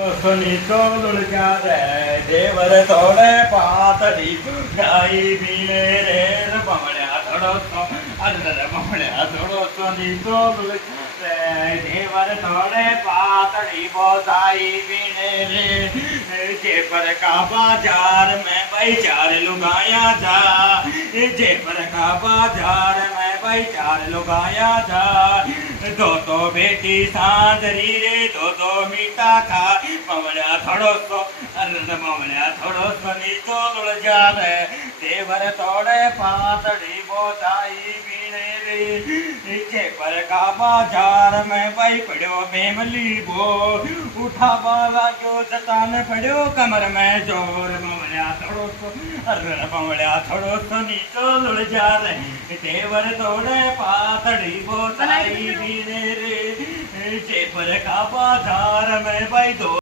सुनी तो लुढ़का रे देवर थोड़े पातड़ी गाई बीने रे बमड़िया थोड़ो सो अरे बमड़िया थोड़ो सुनी तो लुढ़का रे देवर थोड़े पातड़ी बोसाई बीने रे जेपर का बाजार में भाई चार लुगाया था जेपर का बाजार में भाई चार लुगाया था दो बेटी सादरी रे दो मीठा खा ममड़िया थोड़ो सो अरे ममड़िया थोड़ो सो नीचो लुढ़ जा रे देवर थोड़े पातड़ी बोताई बीने रे जेपर का बाजार में भाई पड़ो बेमली बो उठा बाला क्यों जतान पड़ो कमर में जोर ममड़िया थोड़ो सो अरे ममड़िया थोड़ो सो नीचो लुढ़ जा रे देवर थोड़े पातड़ी बोताई बीने रे जेपर का बाजार में भाई दो